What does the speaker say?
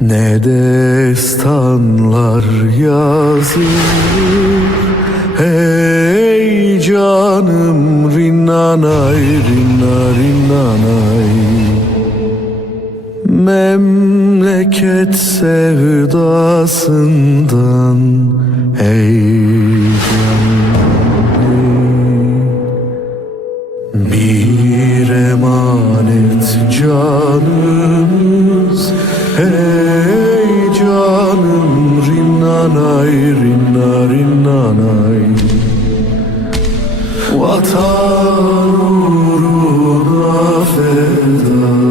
Ne destanlar yazılır? Hey canım rinnanay rinna Memleket sevdasından Hey canım. Bir emanet canımız Hey canım rinnanay rinna rinnanay. Vatan uğruna feda